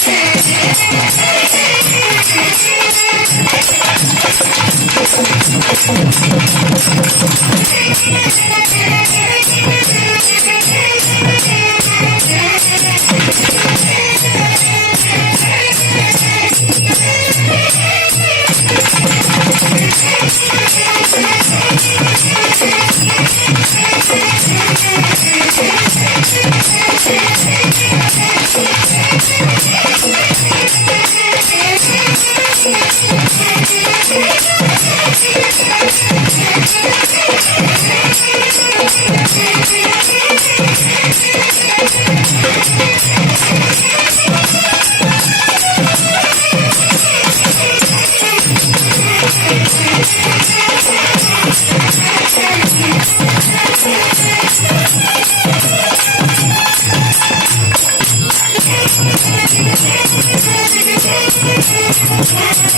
Thank you.